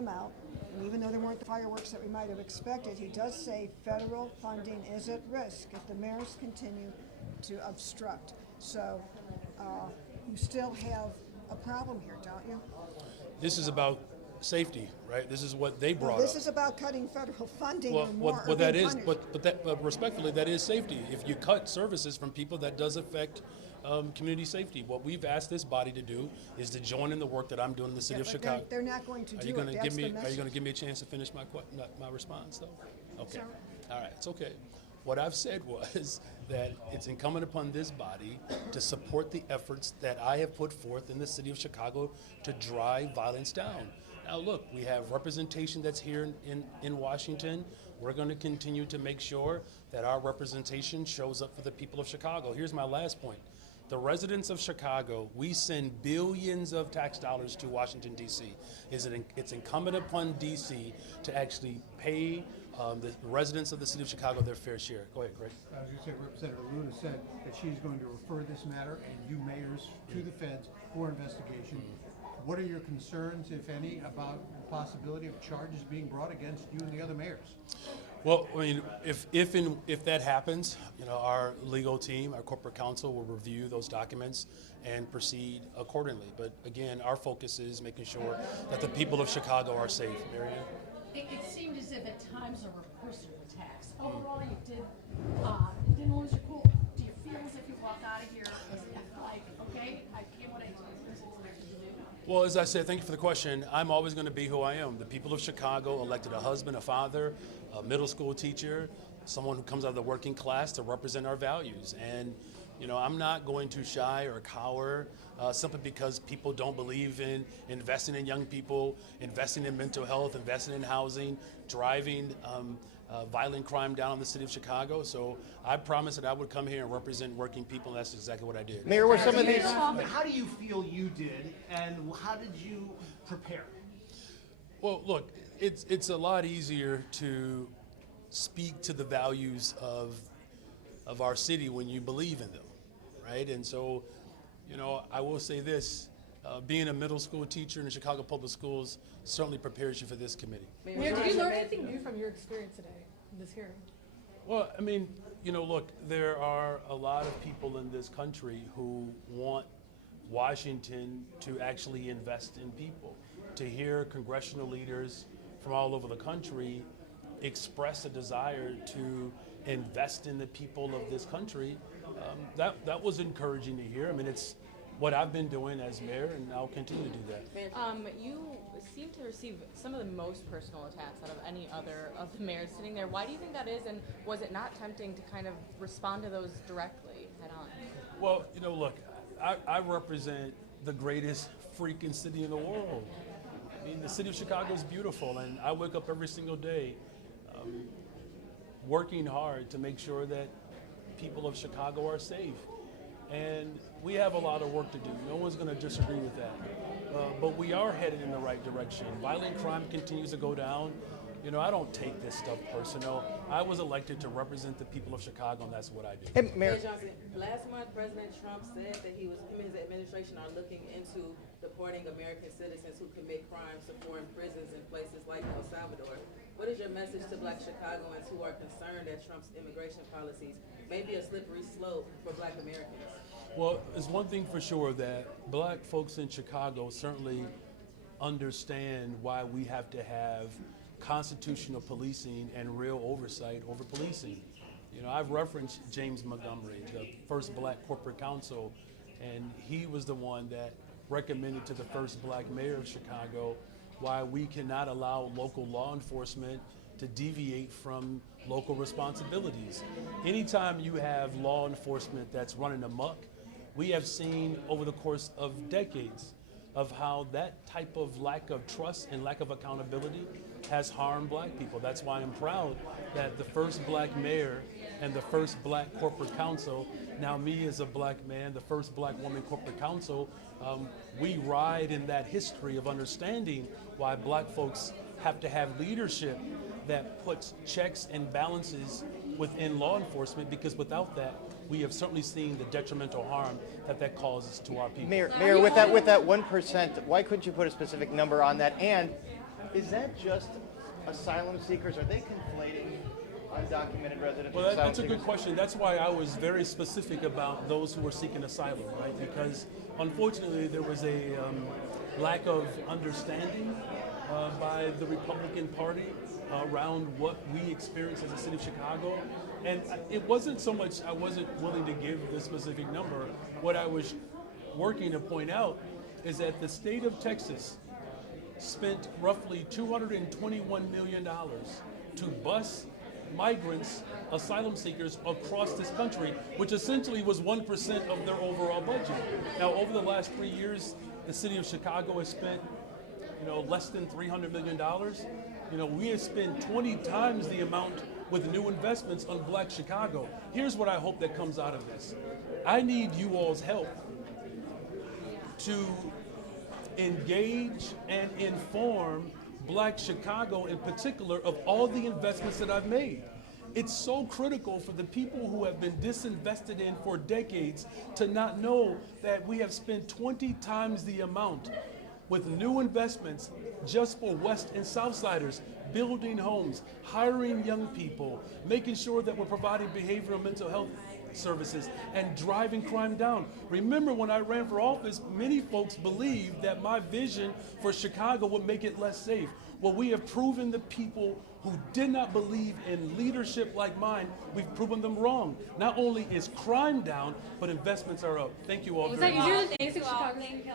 came out, and even though there weren't the fireworks that we might have expected, he does say federal funding is at risk if the mayors continue to obstruct. So you still have a problem here, don't you? This is about safety, right? This is what they brought This up. is about cutting federal funding Well, or more. well, or that being is, punished. but respectfully, that is safety. If you cut services from people, that does affect community safety. What we've asked this body to do is to join in the work that I'm doing in the city Yeah, of but Chicago. they're not going to Are do you going it. to That's give me? the Are you going to message. give me a chance to finish my response, though? Okay. Sorry. All right. It's okay. What I've said was that it's incumbent upon this body to support the efforts that I have put forth in the city of Chicago to drive violence down. Now, look, we have representation that's here in Washington. We're going to continue to make sure that our representation shows up for the people of Chicago. Here's my last point. The residents of Chicago, we send billions of tax dollars to Washington, D.C. It's incumbent upon D.C. to actually pay the residents of the city of Chicago their fair share. Go ahead, Greg. I was going to say, Representative Luna said that she's going to refer this matter and you mayors to the feds for investigation. What are your concerns, if any, about the possibility of charges being brought against you and the other mayors? Well, I mean, if that happens, our legal team, our corporate counsel will review those documents and proceed accordingly. But again, our focus is making sure that the people of Chicago are safe. Marianne? It seemed as if at times there were personal attacks. Overall, you didn't lose your cool. Do you feel as if you walked out of here like, okay, I get what I was expected to do? Well, as I said, thank you for the question. I'm always going to be who I am. The people of Chicago elected a husband, a father, a middle school teacher, someone who comes out of the working class to represent our values. And, I'm not going to shy or cower simply because people don't believe in investing in young people, investing in mental health, investing in housing, driving violent crime down in the city of Chicago. So I promised that I would come here and represent working people, and that's exactly what I did. Mayor, were some of these? How do you feel you did, and how did you prepare? Well, look, it's a lot easier to speak to the values of our city when you believe in them, right? And so, I will say this, being a middle school teacher in the Chicago Public Schools certainly prepares you for this committee. Mayor, did you learn anything new from your experience today in this hearing? Well, I mean, look, there are a lot of people in this country who want Washington to actually invest in people. To hear congressional leaders from all over the country express a desire to invest in the people of this country, that was encouraging to hear. I mean, it's what I've been doing as mayor, and I'll continue to do that. You seem to receive some of the most personal attacks out of any other of the mayors sitting there. Why do you think that is, and was it not tempting to kind of respond to those directly head on? Well, look, I represent the greatest freaking city in the world. I mean, the city of Chicago is beautiful, and I wake up every single day working hard to make sure that people of Chicago are safe. And we have a lot of work to do. No one's going to disagree with that. But we are headed in the right direction. Violent crime continues to go down. I don't take this stuff personal. I was elected to represent the people of Chicago, and that's what I do. Hey, Mayor. Mayor Johnson, last month President Trump said that him and his administration are looking into deporting American citizens who commit crimes to foreign prisons in places like El Salvador. What is your message to Black Chicagoans who are concerned that Trump's immigration policies may be a slippery slope for Black Americans? Well, there's one thing for sure, that Black folks in Chicago certainly understand why we have to have constitutional policing and real oversight over policing. I've referenced James Montgomery, the first Black corporate counsel, and he was the one that recommended to the first Black mayor of Chicago why we cannot allow local law enforcement to deviate from local responsibilities. Anytime you have law enforcement that's running amok, we have seen over the course of decades of how that type of lack of trust and lack of accountability has harmed Black people. That's why I'm proud that the first Black mayor and the first Black corporate counsel, now me as a Black man, the first Black woman corporate counsel, we ride in that history of understanding why Black folks have to have leadership that puts checks and balances within law enforcement, because without that, we have certainly seen the detrimental harm that causes to our people. Mayor, with that 1%, why couldn't you put a specific number on that? And Is that just asylum seekers? Are they conflating undocumented residents Well, with asylum that's a seekers? good question. That's why I was very specific about those who were seeking asylum, right? Because unfortunately, there was a lack of understanding by the Republican Party around what we experienced as a city of Chicago. And it wasn't so much I wasn't willing to give the specific number. What I was working to point out is that the state of Texas spent roughly $221 million to bus migrants, asylum seekers across this country, which essentially was 1% of their overall budget. Now, over the last 3 years, the city of Chicago has spent, less than $300 million. We have spent 20 times the amount with new investments on Black Chicago. Here's what I hope that comes out of this. I need you all's help to engage and inform Black Chicago in particular of all the investments that I've made. It's so critical for the people who have been disinvested in for decades to not know that we have spent 20 times the amount with new investments just for West and Southsiders, building homes, hiring young people, making sure that we're providing behavioral and mental health services, and driving crime down. Remember, when I ran for office, many folks believed that my vision for Chicago would make it less safe. Well, we have proven the people who did not believe in leadership like mine, we've proven them wrong. Not only is crime down, but investments are up. Thank you all Was very that much. easier than basic Chicago? Thank you.